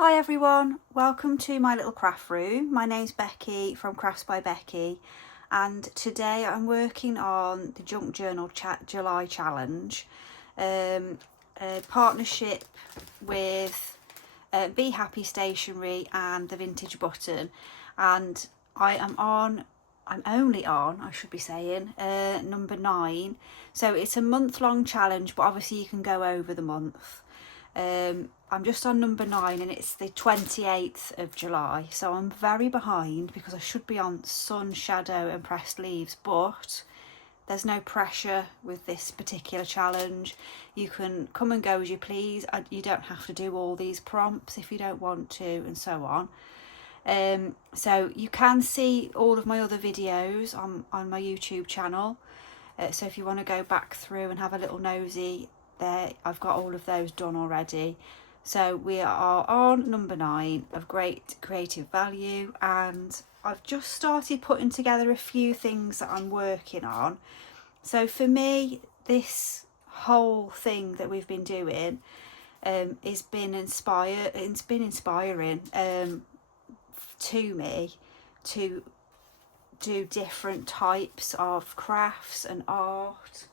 Hi everyone, welcome to my little craft room. My name's Becky from Crafts by Becky, and today I'm working on the Junk Journal July Challenge, a partnership with Be Happy Stationery and the Vintage Button, and I'm only on, I should be saying, number 9. So it's a month-long challenge, but obviously you can go over the month. I'm just on number 9 and it's the 28th of July, so I'm very behind because I should be on sun, shadow and pressed leaves, but there's no pressure with this particular challenge. You can come and go as you please. You don't have to do all these prompts if you don't want to, and so on. So you can see all of my other videos on my YouTube channel, so if you want to go back through and have a little nosy there, I've got all of those done already. So we are on number 9 of great creative value, and I've just started putting together a few things that I'm working on. So for me, this whole thing that we've been doing it's been inspiring to me to do different types of crafts and art,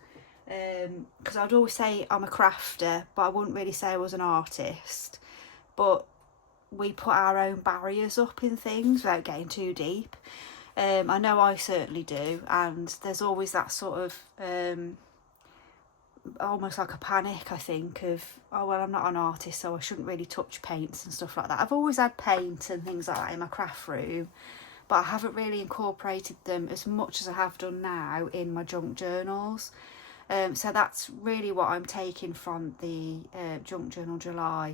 because I'd always say I'm a crafter, but I wouldn't really say I was an artist. But we put our own barriers up in things without getting too deep. I know I certainly do, and there's always that sort of almost like a panic, I think, of, oh well, I'm not an artist, so I shouldn't really touch paints and stuff like that. I've always had paint and things like that in my craft room, but I haven't really incorporated them as much as I have done now in my junk journals. So that's really what I'm taking from the Junk Journal July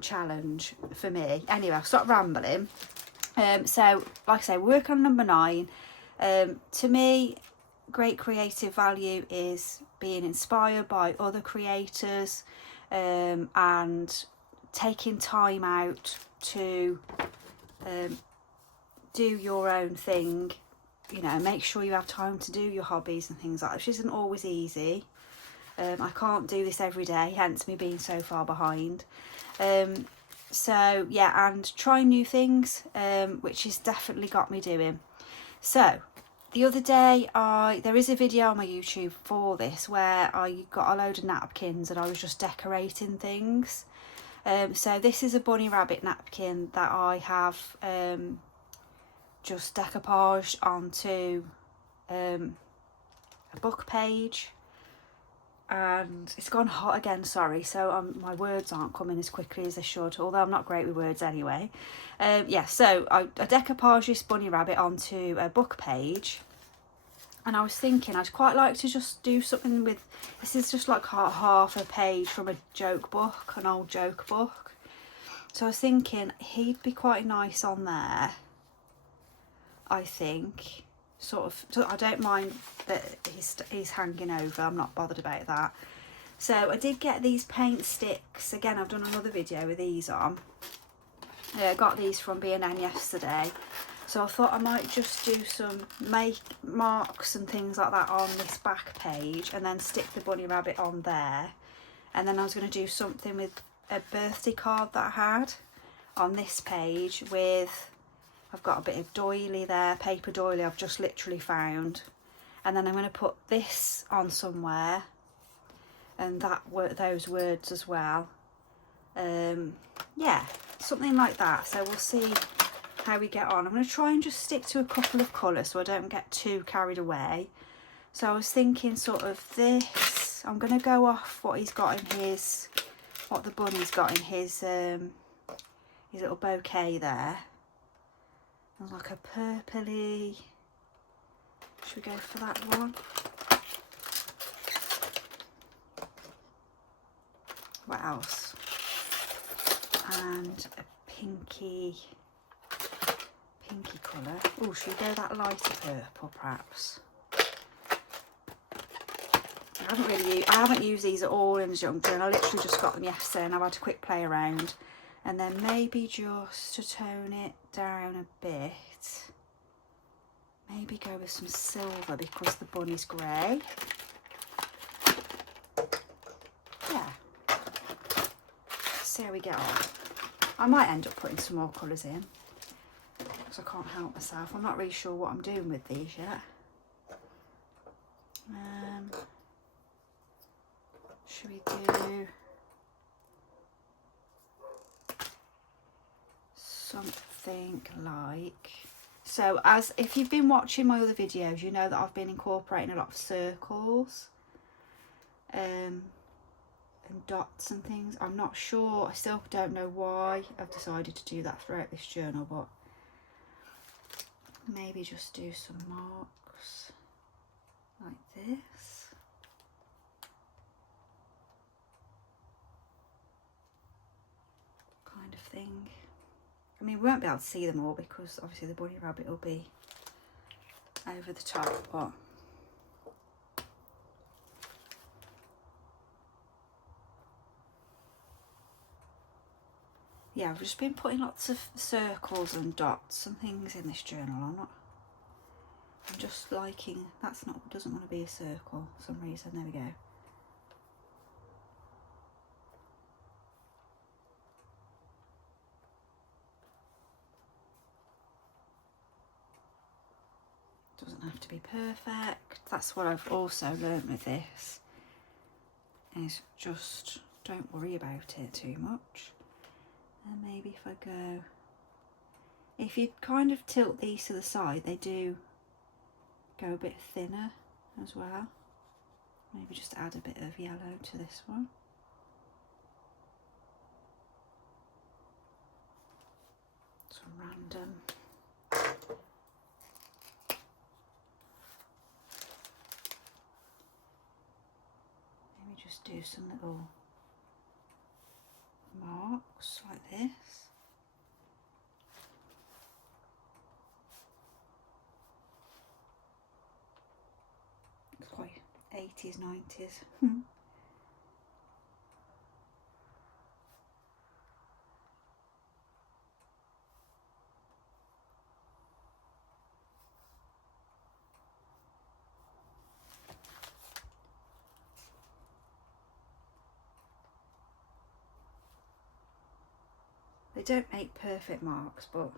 challenge for me. Anyway, I'll stop rambling. So like I say, work on number 9. To me, great creative value is being inspired by other creators, and taking time out to do your own thing. You know, make sure you have time to do your hobbies and things like that, which isn't always easy. I can't do this every day, hence me being so far behind. So yeah, and trying new things, which has definitely got me doing. So the other day, there is a video on my YouTube for this where I got a load of napkins and I was just decorating things. So this is a bunny rabbit napkin that I have just decoupaged onto a book page, and it's gone hot again, sorry, so my words aren't coming as quickly as they should, although I'm not great with words anyway. Yeah, so I decoupaged this bunny rabbit onto a book page, and I was thinking I'd quite like to just do something with, this is just like half a page from a joke book, an old joke book, so I was thinking he'd be quite nice on there, I think. Sort of, so I don't mind that he's hanging over, I'm not bothered about that. So I did get these paint sticks. Again, I've done another video with these on. I got these from B&N yesterday, so I thought I might just do some marks and things like that on this back page, and then stick the bunny rabbit on there. And then I was going to do something with a birthday card that I had on this page with, I've got a bit of doily there, paper doily I've just literally found. And then I'm going to put this on somewhere, and those words as well. Yeah, something like that. So we'll see how we get on. I'm going to try and just stick to a couple of colours so I don't get too carried away. So I was thinking sort of this, I'm going to go off what he's got in his, what the bunny's got in his little bouquet there. Like a purpley, should we go for that one? What else? And a pinky colour. Oh, should we go that lighter purple perhaps? I haven't used these at all in the junk journal. I literally just got them yesterday and I've had a quick play around. And then maybe just to tone it down a bit, maybe go with some silver because the bunny's grey. Yeah. See how we get on. I might end up putting some more colours in because I can't help myself. I'm not really sure what I'm doing with these yet. Should we do something like, so as if you've been watching my other videos, you know that I've been incorporating a lot of circles and dots and things. I'm not sure, I still don't know why I've decided to do that throughout this journal, but maybe just do some marks like this. Kind of thing. I mean, we won't be able to see them all because obviously the bunny rabbit will be over the top, but yeah, I've just been putting lots of circles and dots and things in this journal. I'm just liking, doesn't want to be a circle for some reason. There we go. Doesn't have to be perfect. That's what I've also learned with this, is just don't worry about it too much. And maybe if I go, if you kind of tilt these to the side, they do go a bit thinner as well. Maybe just add a bit of yellow to this one. Some random. Maybe just do some little marks like this. It's quite 80s, 90s. They don't make perfect marks, but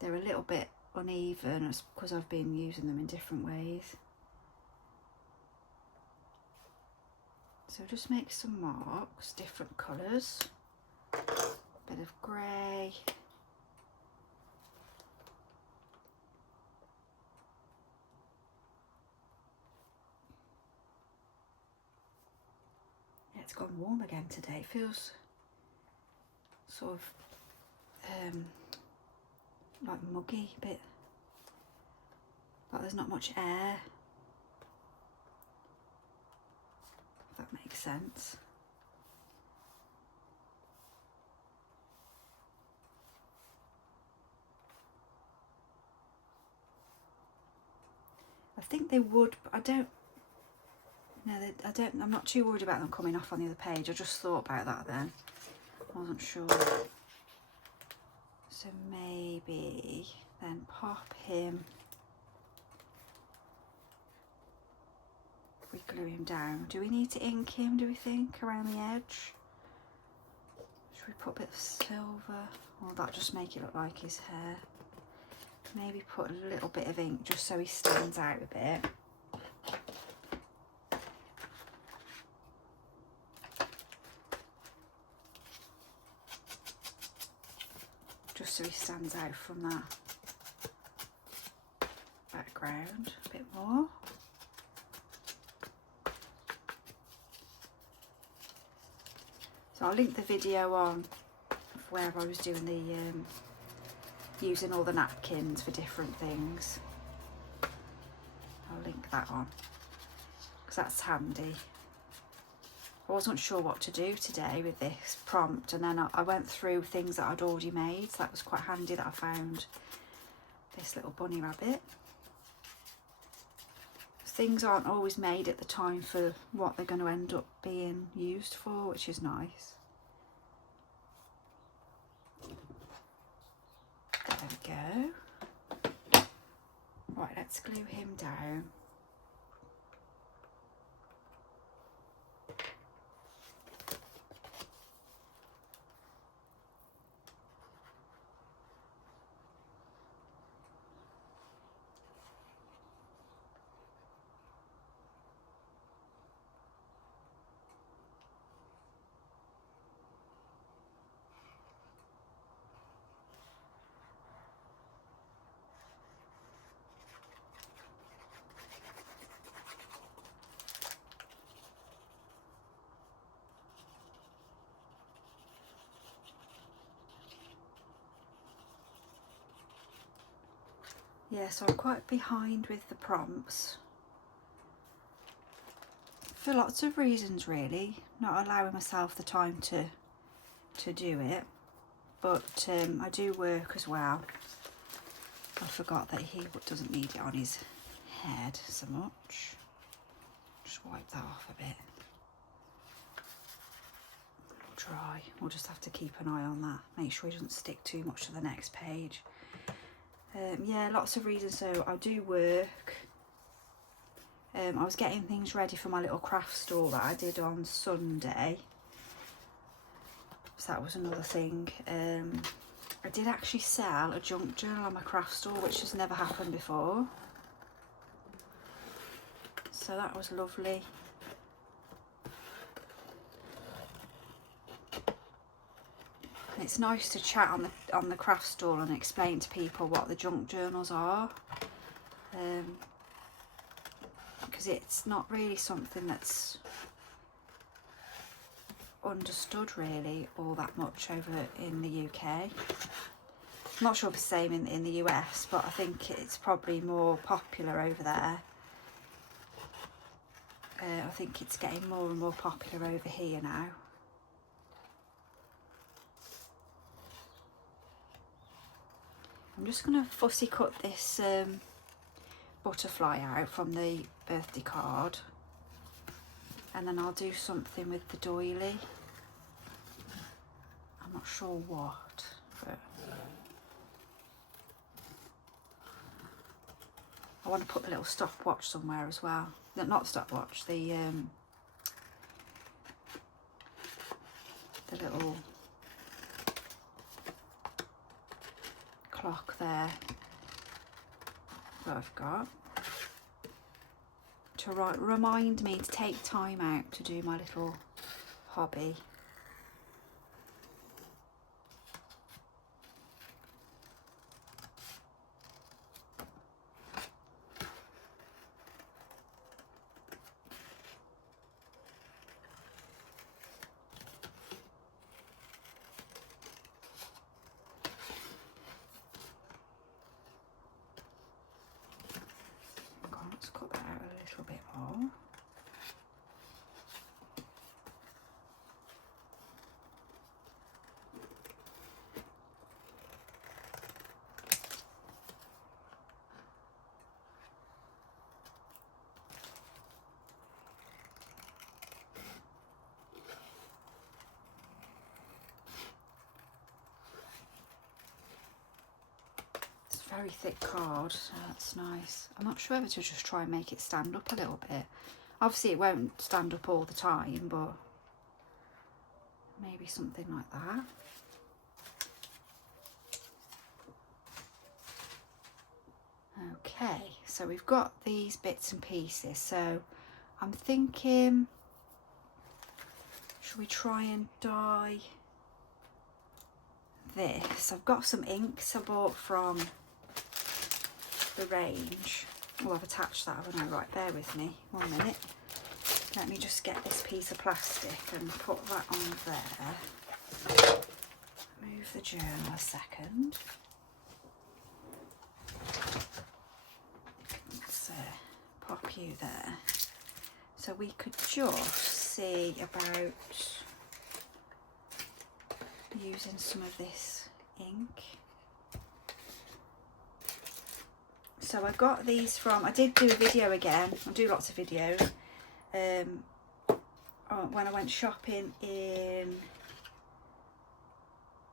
they're a little bit uneven. It's because I've been using them in different ways. So just make some marks, different colours, bit of grey. Yeah, it's gone warm again today. It feels sort of like muggy, a bit like there's not much air, if that makes sense. I think they would, but I don't know. I'm not too worried about them coming off on the other page. I just thought about that then. I wasn't sure. So maybe then pop him, if we glue him down. Do we need to ink him, do we think, around the edge? Should we put a bit of silver? Or that just make it look like his hair? Maybe put a little bit of ink just so he stands out a bit. Just so he stands out from that background a bit more. So I'll link the video on of where I was doing the using all the napkins for different things. I'll link that on because that's handy. I wasn't sure what to do today with this prompt, and then I went through things that I'd already made, so that was quite handy that I found this little bunny rabbit. Things aren't always made at the time for what they're going to end up being used for, which is nice. There we go. Right, let's glue him down. Yeah, so I'm quite behind with the prompts for lots of reasons really, not allowing myself the time to do it, but I do work as well. I forgot that he doesn't need it on his head so much. Just wipe that off a bit. It'll dry. We'll just have to keep an eye on that, make sure he doesn't stick too much to the next page. Yeah, lots of reasons. So I do work. I was getting things ready for my little craft store that I did on Sunday. So that was another thing. I did actually sell a junk journal on my craft store, which has never happened before. So that was lovely. And it's nice to chat on the craft store and explain to people what the junk journals are. Because it's not really something that's understood really all that much over in the UK. I'm not sure if it's the same in the US, but I think it's probably more popular over there. I think it's getting more and more popular over here now. I'm just going to fussy cut this butterfly out from the birthday card, and then I'll do something with the doily. I'm not sure what, but I want to put the little stopwatch somewhere as well. No, not stopwatch, the little clock there that I've got to remind me to take time out to do my little hobby. Let's cut that out a little bit more. Very thick card, so that's nice. I'm not sure whether to just try and make it stand up a little bit. Obviously it won't stand up all the time, but maybe something like that. Okay, so we've got these bits and pieces, so I'm thinking, should we try and dye this? I've got some inks I bought from the range. Oh, I've attached that, haven't I? Right, bear with me 1 minute. Let me just get this piece of plastic and put that on there. Move the journal a second. Let's pop you there. So we could just see about using some of this ink. So I got these from, I did do a video again, I do lots of videos, when I went shopping in,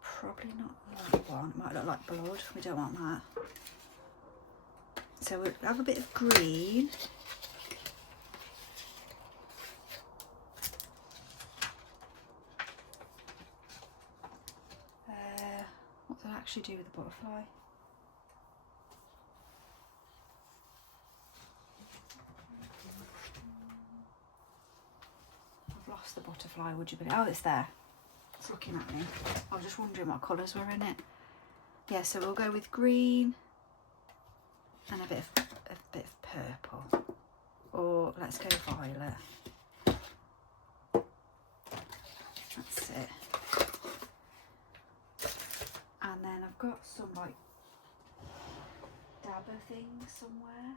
probably not that one, it might look like blood, we don't want that. So we'll have a bit of green. What does it actually do with the butterfly? The butterfly, would you believe? Oh, it's there. It's looking at me. I was just wondering what colours were in it. Yeah, so we'll go with green and a bit of purple, or let's go violet. That's it. And then I've got some like down dabber things somewhere.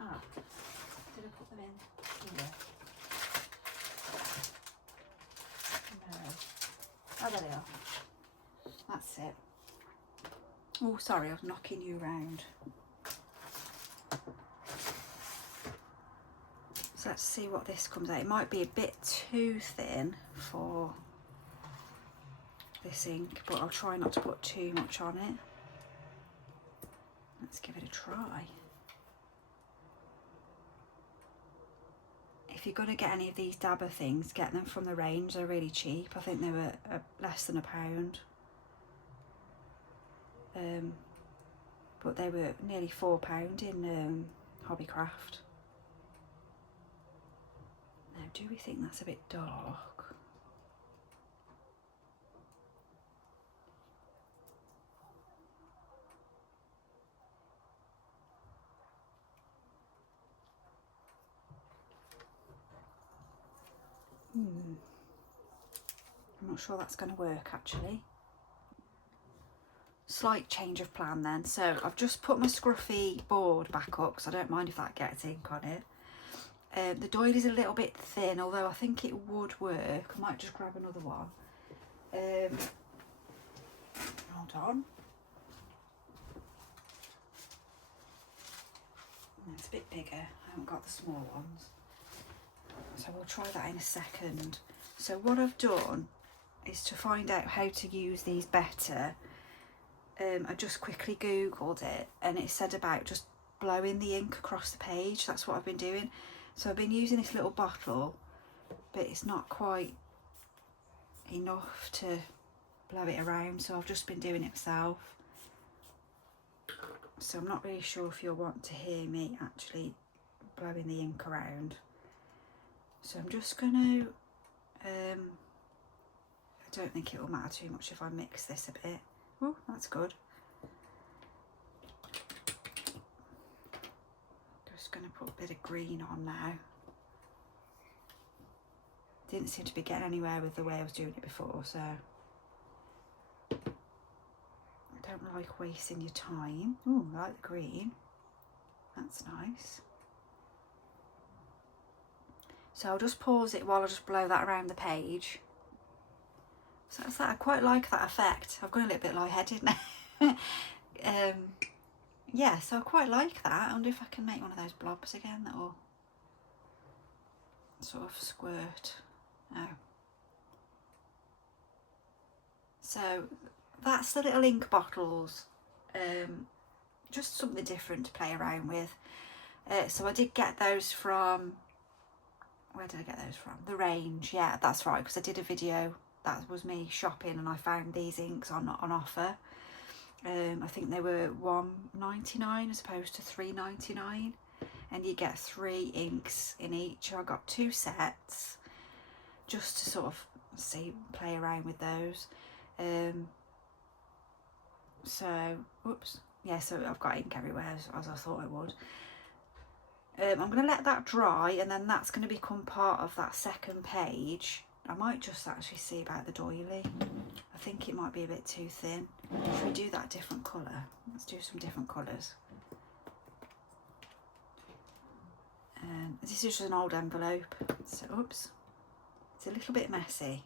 Ah, did I put them in here? No. Oh, there they are. That's it. Oh, sorry, I was knocking you around. So let's see what this comes out. It might be a bit too thin for this ink, but I'll try not to put too much on it. Let's give it a try. If you're going to get any of these dabber things, get them from the range. They're really cheap. I think they were less than £1. But they were nearly £4 in Hobbycraft. Now, do we think that's a bit dark? I'm not sure that's going to work actually. Slight change of plan then. So I've just put my scruffy board back up because I don't mind if that gets ink on it. The doily's a little bit thin, although I think it would work. I might just grab another one. Hold on. It's a bit bigger. I haven't got the small ones. So we'll try that in a second. So what I've done is to find out how to use these better. I just quickly googled it and it said about just blowing the ink across the page. That's what I've been doing. So I've been using this little bottle, but it's not quite enough to blow it around, so I've just been doing it myself. So I'm not really sure if you'll want to hear me actually blowing the ink around. So I'm just going to, I don't think it will matter too much if I mix this a bit. Oh, that's good. Just going to put a bit of green on now. Didn't seem to be getting anywhere with the way I was doing it before, so I don't like wasting your time. Oh, I like the green. That's nice. So I'll just pause it while I just blow that around the page. So that's that. I quite like that effect. I've gone a little bit lightheaded now. Yeah, so I quite like that. I wonder if I can make one of those blobs again that will sort of squirt. Oh. So that's the little ink bottles. Just something different to play around with. So I did get those from, where did I get those from? The Range. Yeah, that's right, because I did a video. That was me shopping and I found these inks on offer. I think they were £1.99 as opposed to £3.99, and you get 3 inks in each. I got 2 sets just to sort of play around with those. So, whoops, yeah, so I've got ink everywhere as I thought I would. I'm going to let that dry, and then that's going to become part of that second page. I might just actually see about the doily. I think it might be a bit too thin. If we do that different colour, let's do some different colours. This is just an old envelope, so oops, it's a little bit messy.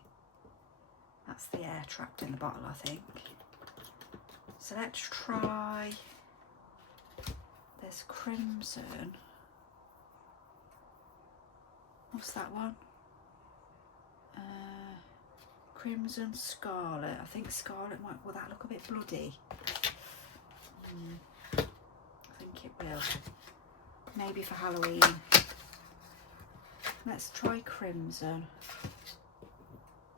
That's the air trapped in the bottle, I think. So let's try, there's crimson. What's that one? Crimson Scarlet. I think Scarlet might, will that look a bit bloody? I think it will. Maybe for Halloween. Let's try Crimson.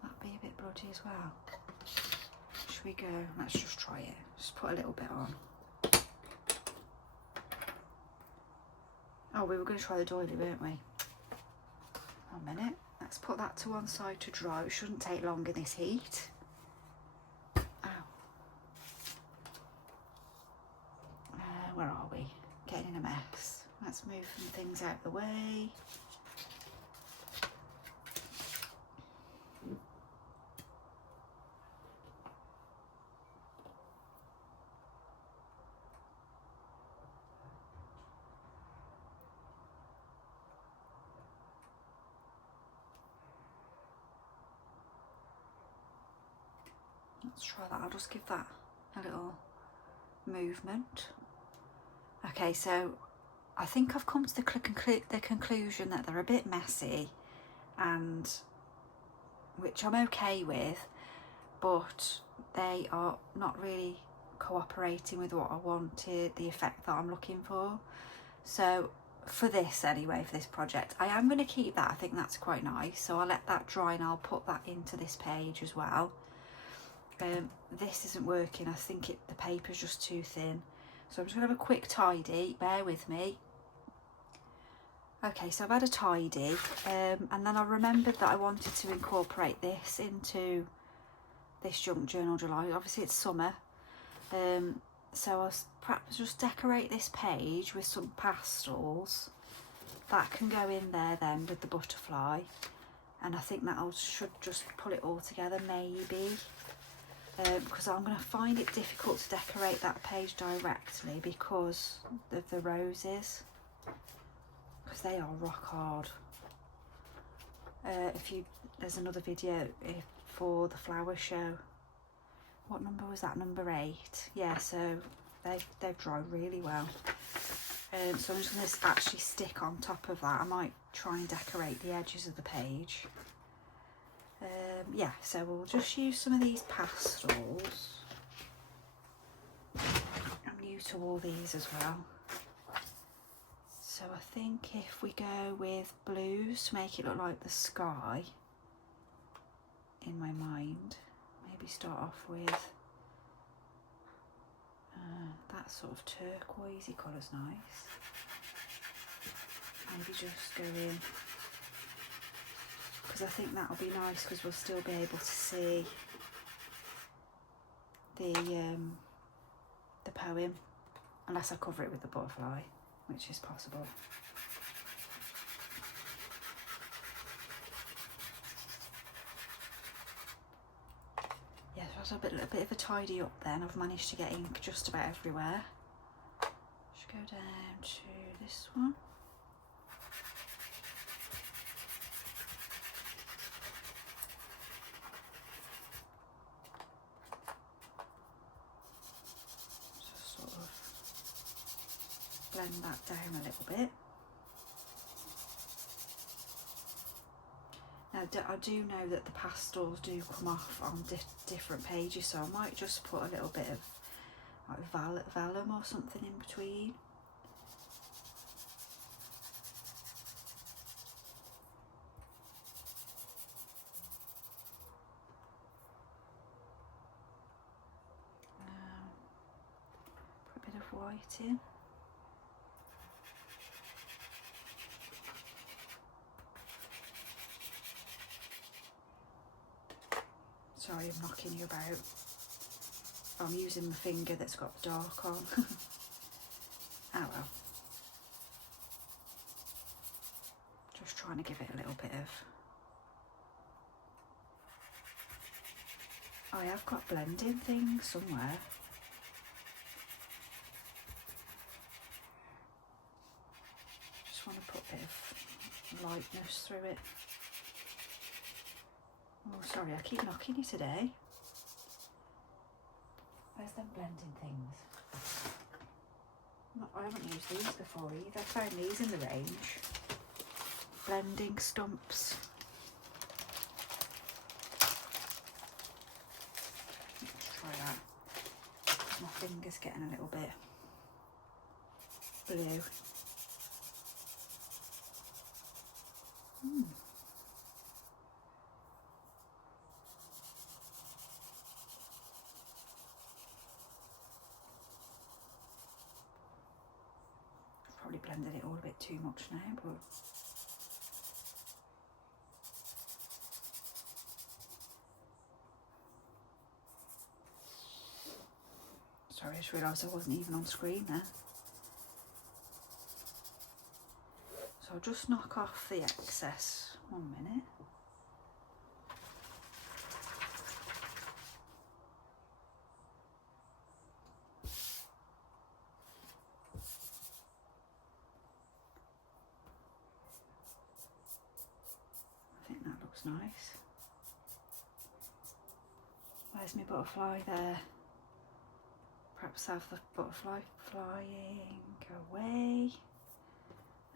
That'd be a bit bloody as well. Should we go? Let's just try it. Just put a little bit on. Oh, we were going to try the doily, weren't we? 1 minute. Let's put that to one side to dry. It shouldn't take long in this heat. Ow. Where are we? Getting in a mess. Let's move some things out of the way. Let's try that. I'll just give that a little movement. Okay, so I think I've come to the conclusion that they're a bit messy, and which I'm okay with, but they are not really cooperating with what I wanted, the effect that I'm looking for. So for this anyway, for this project, I am going to keep that. I think that's quite nice, so I'll let that dry and I'll put that into this page as well. This isn't working. I think the paper's just too thin, so I'm just going to have a quick tidy, bear with me. Okay, so I've had a tidy, and then I remembered that I wanted to incorporate this into this Junk Journal July. Obviously it's summer, so I'll perhaps just decorate this page with some pastels. That can go in there then with the butterfly, and I think that should just pull it all together maybe, because I'm going to find it difficult to decorate that page directly because of the roses, because they are rock hard. There's another video for the flower show. What number was that? Number 8. Yeah, so they've dried really well. So I'm just going to actually stick on top of that. I might try and decorate the edges of the page. Yeah, so we'll just use some of these pastels. I'm new to all these as well. So I think if we go with blues to make it look like the sky, in my mind, maybe start off with that sort of turquoisey colour's nice. Maybe just go in, because I think that'll be nice, because we'll still be able to see the poem, unless I cover it with the butterfly, which is possible. Yeah, so that's a bit of a tidy up then. I've managed to get ink just about everywhere. Should go down to this one. Just sort of blend that down a little bit. Now, I do know that the pastels do come off on different pages, so I might just put a little bit of like vellum or something in between. Put a bit of white in. Sorry, I'm knocking you about. I'm using the finger that's got the dark on. Oh well. Just trying to give it a little bit of... I have got blending things somewhere. Just want to put a bit of lightness through it. Oh, sorry, I keep knocking you today. Where's them blending things? I haven't used these before either. I found these in the range. Blending stumps. Let's try that. My finger's getting a little bit blue. Probably blended it all a bit too much now, but sorry, I just realised I wasn't even on screen there. So I'll just knock off the excess. 1 minute. I think that looks nice. There's my butterfly there. Perhaps have the butterfly flying away.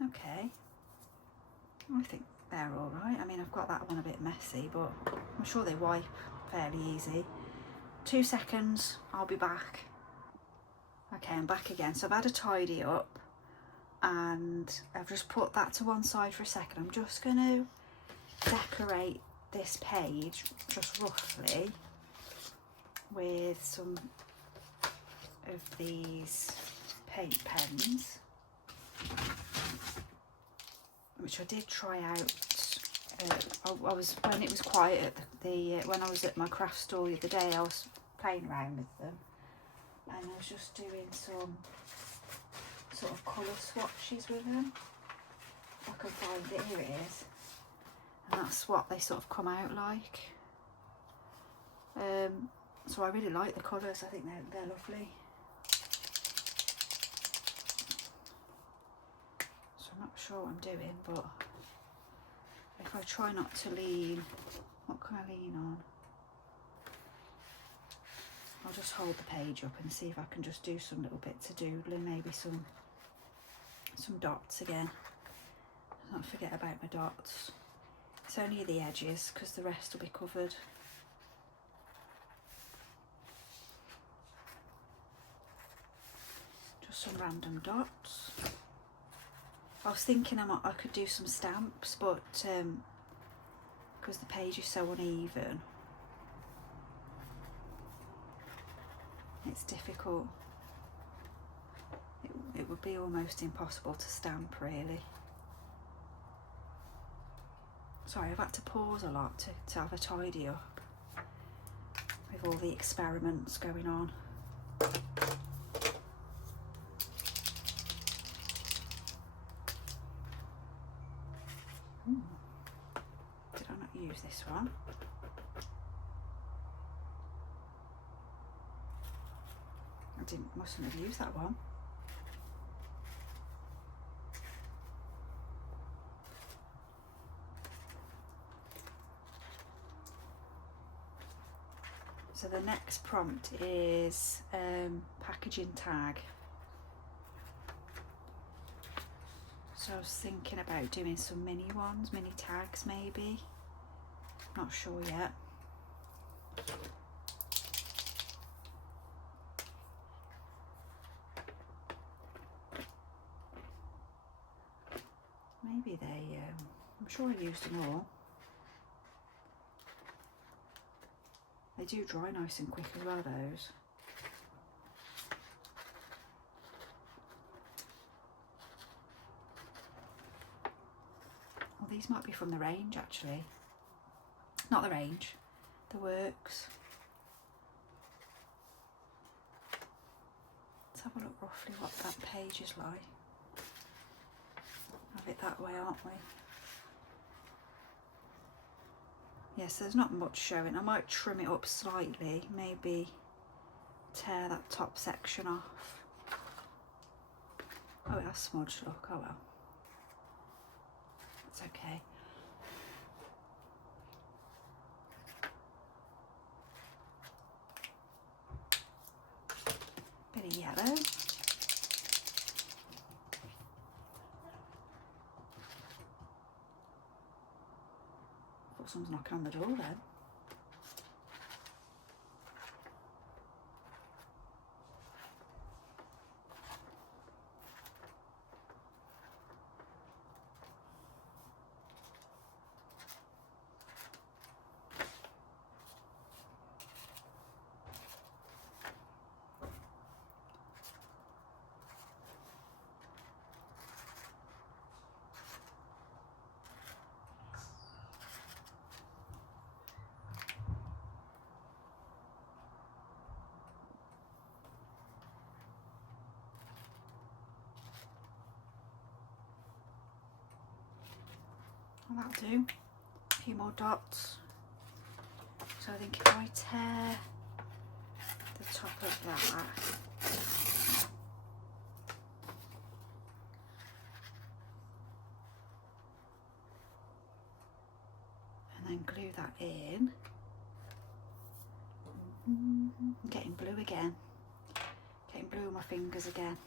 Okay, I think they're all right. I mean, I've got that one a bit messy, but I'm sure they wipe fairly easy. 2 seconds, I'll be back. Okay, I'm back again. So I've had a tidy up and I've just put that to one side for a second. I'm just going to decorate this page just roughly with some of these paint pens, which I did try out. I was, when it was quiet at when I was at my craft store the other day, I was playing around with them, and I was just doing some sort of colour swatches with them. If I can find it, here it is, and that's what they sort of come out like. So I really like the colours. I think they're lovely. So I'm not sure what I'm doing, but if I try not to lean, what can I lean on? I'll just hold the page up and see if I can just do some little bits of doodling, maybe some dots again. Don't forget about my dots. It's only the edges because the rest will be covered. Just some random dots. I was thinking I could do some stamps, but because the page is so uneven, it's difficult. It would be almost impossible to stamp, really. Sorry, I've had to pause a lot to have a tidy up with all the experiments going on. Did I not use this one? Mustn't have used that one. So the next prompt is packaging tag. So I was thinking about doing some mini ones, mini tags maybe. Not sure yet. Maybe they, I'm sure I used them all. They do dry nice and quick as well, those. Well, these might be from the range actually. Not the range, the works. Let's have a look roughly what that page is like. Have it that way, aren't we? Yes, there's not much showing. I might trim it up slightly, maybe tear that top section off. Oh, it has smudged, look, oh well. That's okay. Bit of yellow. Thought someone's knocking on the door then. Well, that'll do. A few more dots. So I think if I tear the top of that, and then glue that in, I'm getting blue again. Getting blue on my fingers again.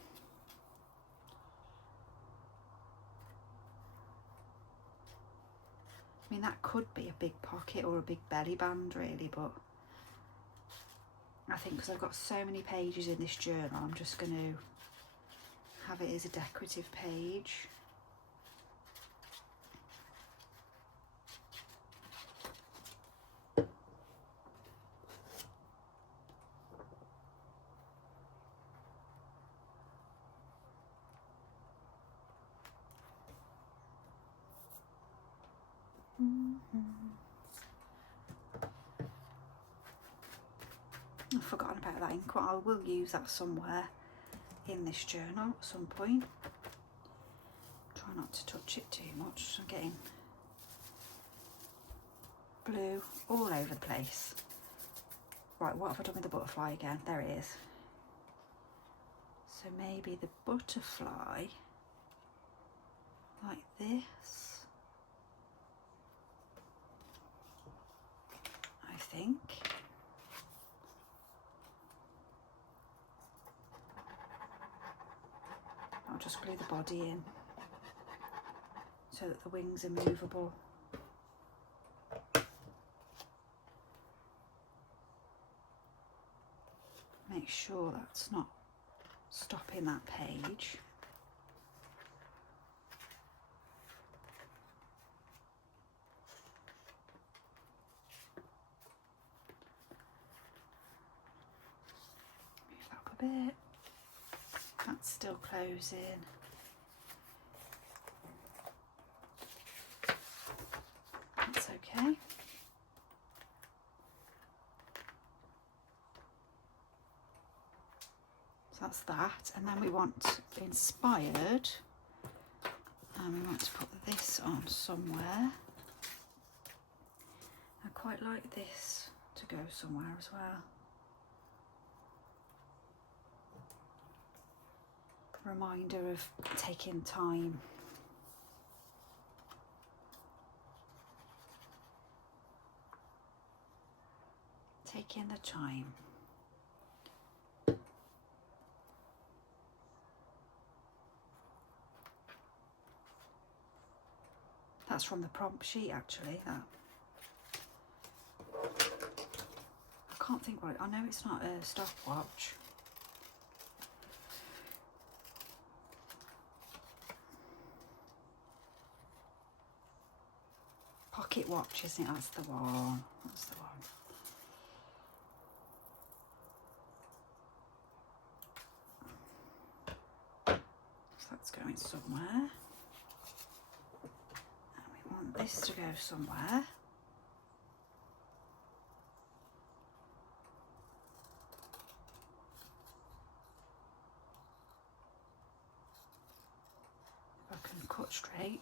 I mean, that could be a big pocket or a big belly band really, but I think because I've got so many pages in this journal, I'm just going to have it as a decorative page. I've forgotten about that ink, but I will use that somewhere in this journal at some point. Try not to touch it too much. I'm getting blue all over the place. Right, what have I done with the butterfly again? There it is. So maybe the butterfly like this, I think. I'll just glue the body in so that the wings are movable. Make sure that's not stopping that page. Move that up a bit. That's still closing. That's okay. So that's that, and then we want inspired, and we want to put this on somewhere. I quite like this to go somewhere as well. Reminder of taking time. Taking the time. That's from the prompt sheet actually, that. I can't think what, I know it's not a stopwatch. Pocket watch, isn't it? That's the one. That's the one. So that's going somewhere. And we want this to go somewhere. If I can cut straight.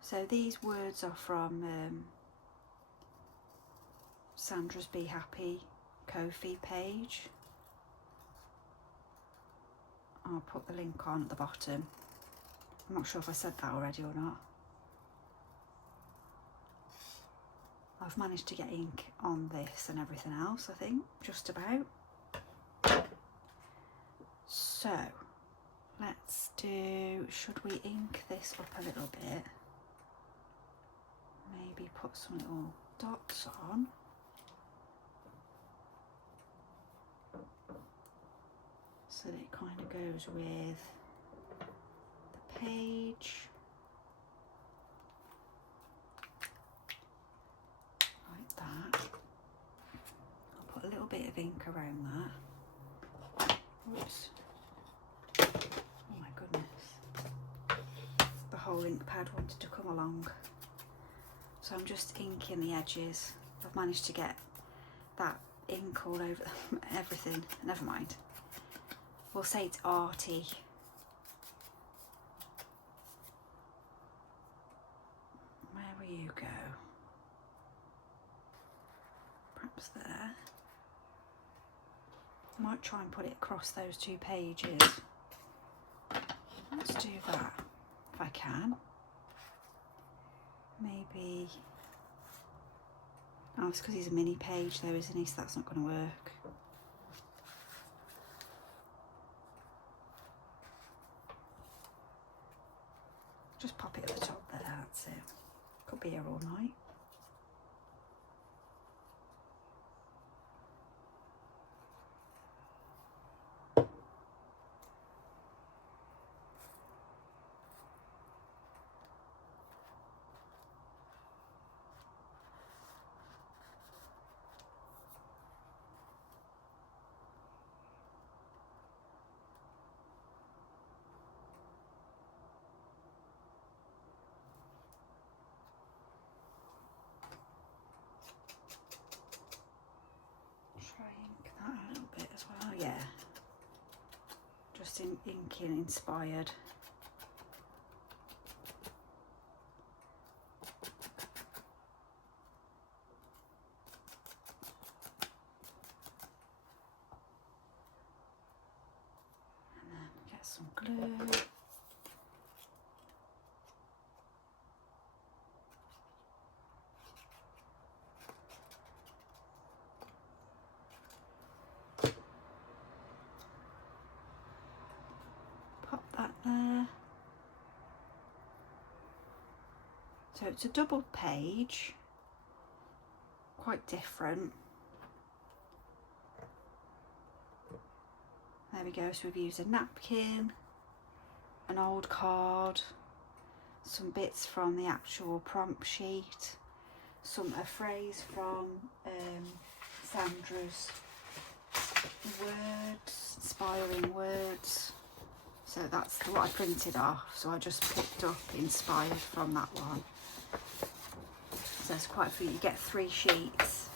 So these words are from Sandra's Be Happy Ko-fi page. I'll put the link on at the bottom. I'm not sure if I said that already or not. I've managed to get ink on this and everything else, I think, just about. So, let's do, should we ink this up a little bit? Maybe put some little dots on. So that it kind of goes with the page. Like that. I'll put a little bit of ink around that. Whoops. Oh my goodness. The whole ink pad wanted to come along. So I'm just inking the edges. I've managed to get that ink all over everything. Never mind. We'll say it's arty. Where will you go? Perhaps there. I might try and put it across those two pages. Let's do that if I can. Maybe Oh, it's because he's a mini page though, isn't he? So that's not going to work. Just pop it at the top there, that's it. Could be here all night. Try ink that a little bit as well, yeah. Just inking inspired. And then get some glue. Pop that there. So it's a double page, quite different. There we go, so we've used a napkin, an old card, some bits from the actual prompt sheet, a phrase from Sandra's words, inspiring words. So that's what I printed off, so I just picked up inspired from that one. So there's quite a few, you get 3 sheets.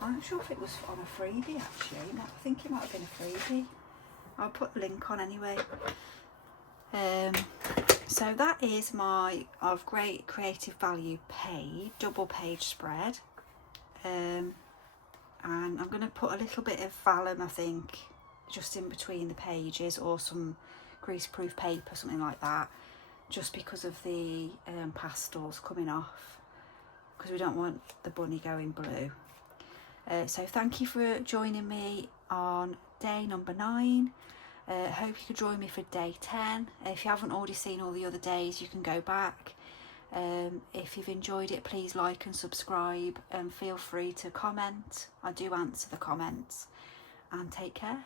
I'm not sure if it was on a freebie actually, I think it might have been a freebie. I'll put the link on anyway. So that is my of great creative value page, double page spread. And I'm going to put a little bit of vellum, I think, just in between the pages, or some greaseproof paper, something like that, just because of the pastels coming off, because we don't want the bunny going blue. So thank you for joining me on day number 9. Hope you could join me for day 10. If you haven't already seen all the other days, you can go back. If you've enjoyed it, please like and subscribe, and feel free to comment. I do answer the comments, and take care.